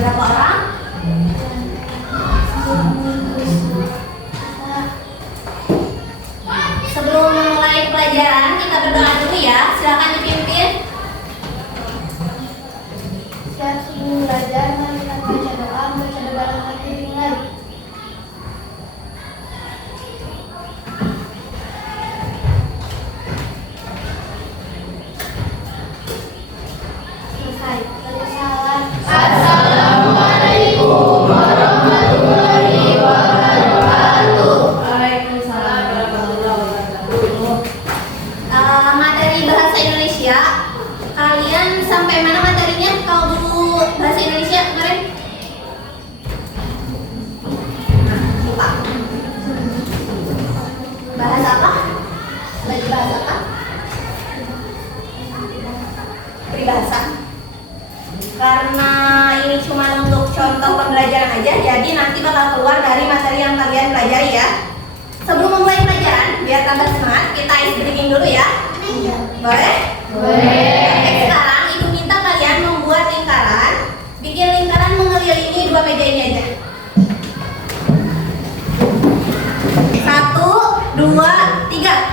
Berapa orang? Sebelum memulai pelajaran, kita berdoa dulu ya. Silakan dipimpin. Siap sebelum belajar, mari kita baca doa bareng hati dimulai. Selesai. Assalamualaikum warahmatullahi wabarakatuh. Waalaikumsalam warahmatullahi wabarakatuh. Materi bahasa Indonesia, kalian sampai mana materinya? Kalau dulu bahasa Indonesia kemarin? Lupa. Bahasa apa? Lagi bahasa apa? Peribahasa. Karena ini cuma untuk contoh pembelajaran aja, jadi nanti bakal keluar dari materi yang kalian pelajari ya. Sebelum memulai pelajaran, biar tambah semangat, kita ice breaking dulu ya. Boleh? Boleh. Oke, sekarang ibu minta kalian membuat lingkaran. Bikin lingkaran mengelilingi dua meja ini aja. 1, 2, 3.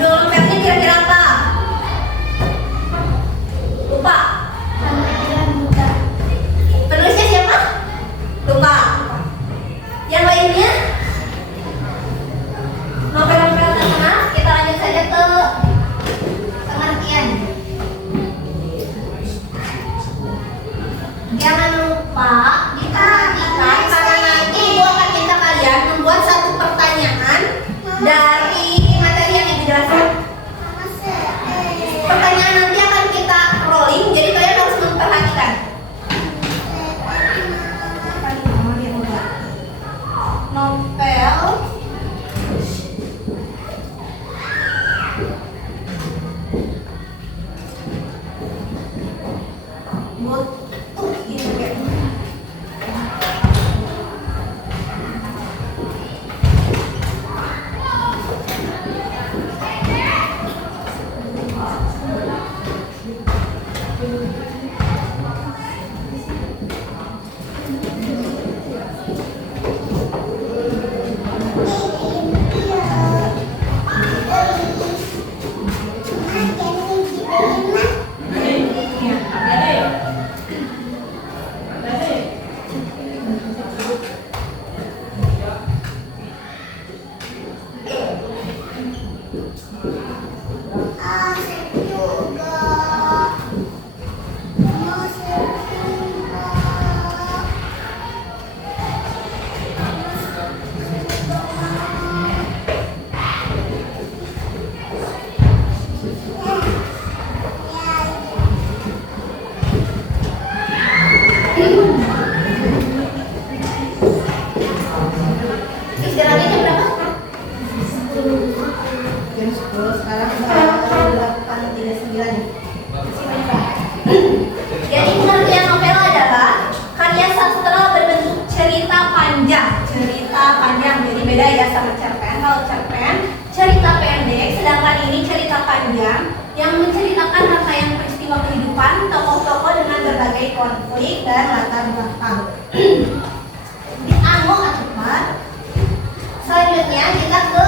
Judul novelnya kira-kira apa? Lupa. Penulisnya siapa? Lupa. Yang lainnya? Novel-novel terkenal. Kita lanjut saja ke pengertian. Jangan lupa diperhatikan karena nanti ibu akan minta kalian membuat satu pertanyaan dari materi yang dijelaskan. Pertanyaan nanti akan kita rolling, jadi kalian harus memperhatikan. Novel butuh gitu ya. Istirahatnya jam berapa? Jam 10, sekarang udah 8.39. Jadi pengertian novel adalah karya sastra berbentuk cerita panjang. Cerita panjang, jadi beda ya sama cerpen. Kalau cerpen, cerita pendek, sedangkan ini cerita panjang yang menceritakan rangkaian peristiwa kehidupan tokoh-tokoh dengan berbagai konflik dan latar belakang. Anu atuh Pak. Selanjutnya kita ke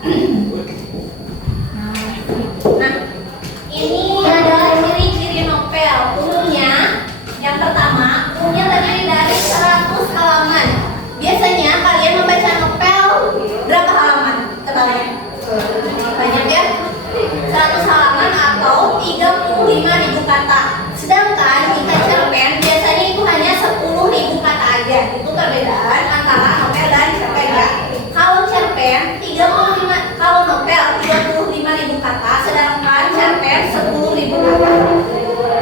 Nah, ini adalah ciri-ciri novel. Umumnya, yang pertama, umumnya terdiri dari 100 halaman. Biasanya kalian membaca novel berapa halaman? Tebaknya? Banyak ya? 100 halaman atau 35.000 kata. Sedangkan jika cerpen biasanya itu hanya 10.000 kata aja. Itu perbedaan antara novel dan cerpen ya. Kalau cerpen 35, kalau novel 35.000 kata, sedangkan cerpen 10.000 kata.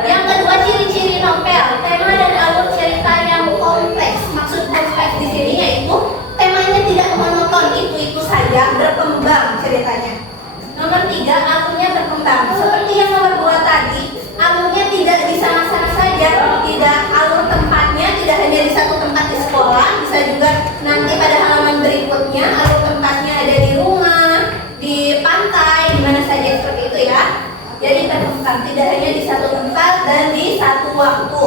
Yang kedua, ciri-ciri novel, tema dan alur cerita yang kompleks. Maksud kompleks di sini yaitu temanya tidak monoton, itu saja, berkembang ceritanya. Nomor 3, alurnya berkembang. Seperti yang nomor 2 tadi, alurnya tidak di sana-sana saja, tidak alur tempatnya tidak hanya di satu tempat di sekolah, bisa juga nanti pada halaman berikutnya alur tempatnya ada di rumah, di pantai, di mana saja seperti itu ya. Jadi berkembang, tidak hanya di satu tempat dan di satu waktu.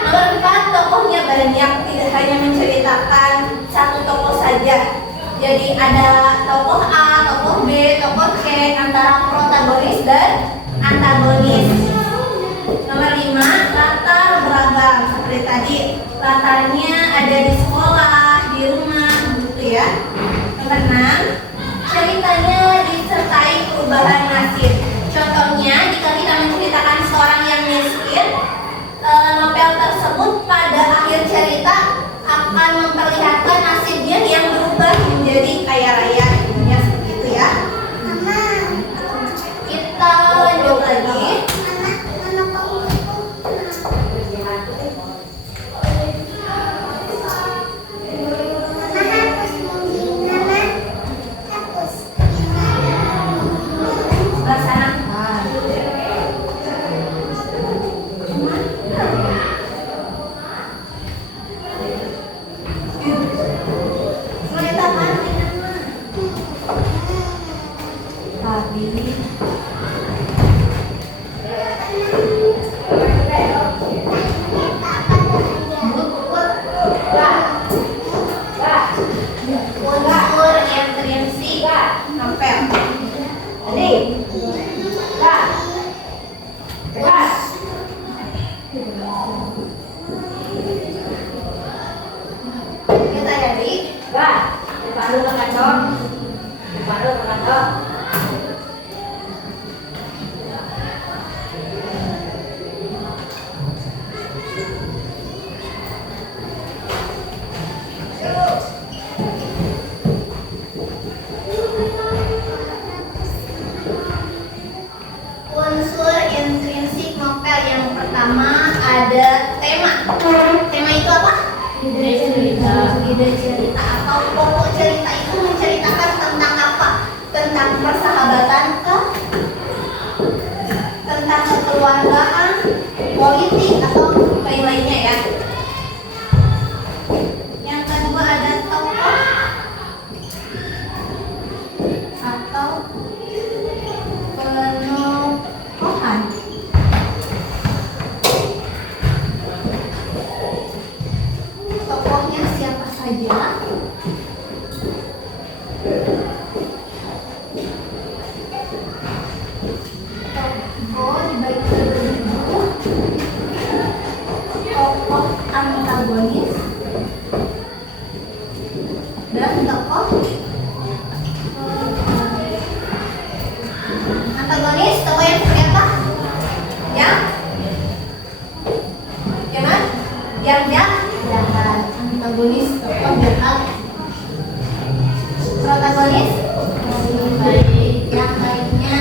Nomor 4, tokohnya banyak, tidak hanya menceritakan satu tokoh saja. Jadi ada tokoh A, tokoh B, tokoh C, antara protagonis dan antagonis. Nomor 5, latar beragam. Seperti tadi, latarnya ada di sekolah, di rumah, gitu ya. Nomor 6, ceritanya disertai perubahan nasib. Contohnya, jika kita menceritakan seorang yang miskin, novel tersebut pada akhir cerita akan memperlihatkan nasibnya yang berubah menjadi kaya raya, ya seperti itu ya. Kita lanjut lagi. Unsur intrinsik novel. Kita jadi unsur intrinsik novel. Yang pertama ada tema. Tema itu apa? Ide cerita atau pokok cerita itu menceritakan tentang apa? Tentang persahabatan kah? Tentang kekeluargaan, politik atau lain-lainnya ya. Yang kedua ada tokoh atau penokohan. Tokohnya siapa saja? Tokoh dibagi menjadi dua. Tokoh antagonis dan tokoh antagonis. Tokoh yang seperti apa? Yang jahat. Antagonis tokoh jahat. Protagonis yang baiknya.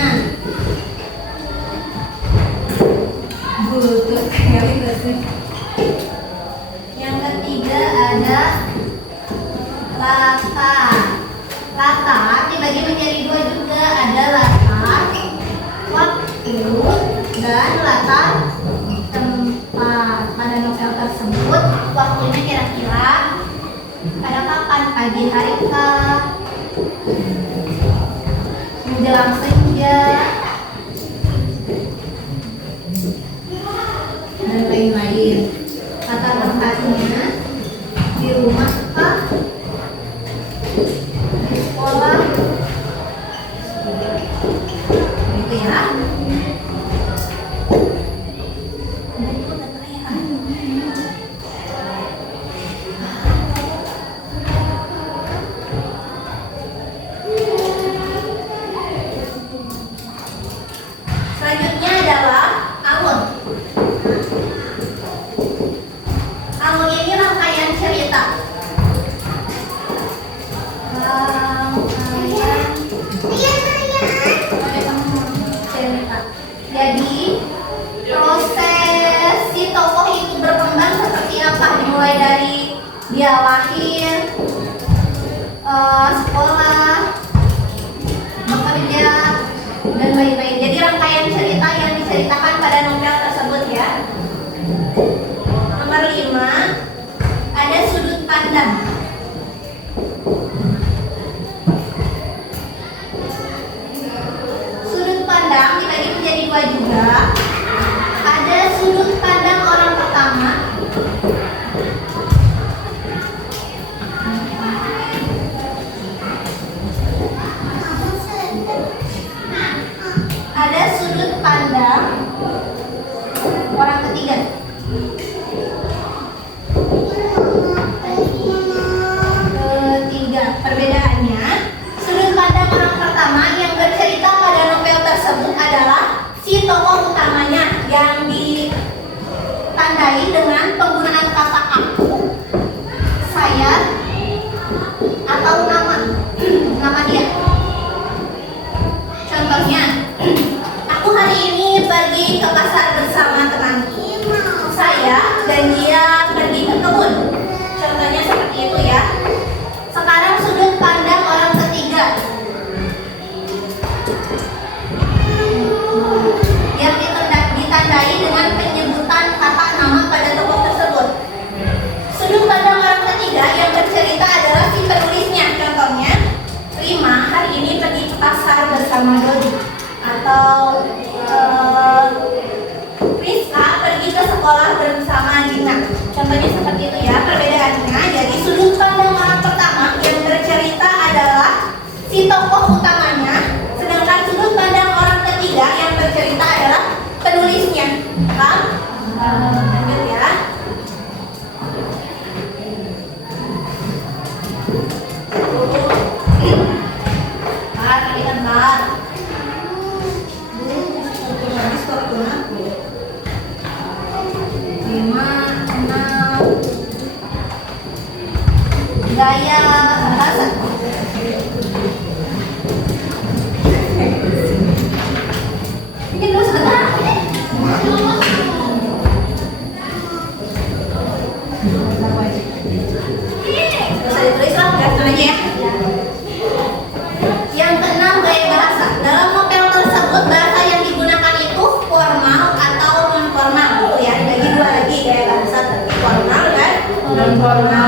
Butuh sekali sih. Yang ketiga ada latar. Latar dibagi menjadi dua juga, ada latar waktu dan latar tempat. Pada novel tersebut waktunya kira-kira pada kapan? Pagi hari kah? Menjelang senja dan lain-lain. Latar tempatnya di rumah kah? Di sekolah cerita. Jadi proses si tokoh itu berkembang seperti apa? Dimulai dari dia lahir, sekolah, bekerja, dan lain-lain. Jadi rangkaian cerita yang diceritakan pada novel tersebut ya. Nomor 5, ada sudut pandang. Sudut pandang dibagi menjadi 2 juga. Ada sudut pandang orang pertama. Ada sudut pandang orang ketiga. Ketiga, perbedaannya sudut pandang orang pertama yang bercerita pada novel tersebut adalah si tokoh utamanya yang ditandai dengan penggunaan kata aku, saya, atau nama dia. Contohnya, aku hari ini pergi ke pasar bersama teman. Saya dan dia pergi ke kebun. Contohnya seperti itu ya. Sekarang sudut pandang orang ketiga yang ditandai dengan penyebutan kata nama pada tokoh tersebut. Sudut pandang orang ketiga yang bercerita adalah si penulisnya. Contohnya, Rima hari ini pergi ke pasar bersama Dodi, atau Rizka pergi ke sekolah bersama Dina. Contohnya seperti itu ya. Perbedaannya, jadi sudut pandang orang pertama yang bercerita adalah si tokoh utamanya, sedangkan sudut pandang orang ketiga yang bercerita adalah penulisnya. Paham? Lanjut ya. Gaya bahasa. Ini dulu sebentar. Bisa ditulis lah, biar aja ya. Yang keenam, gaya bahasa. Dalam novel tersebut bahasa yang digunakan itu formal atau non formal gitu ya. Dibagi 2 lagi, gaya bahasa formal dan non formal.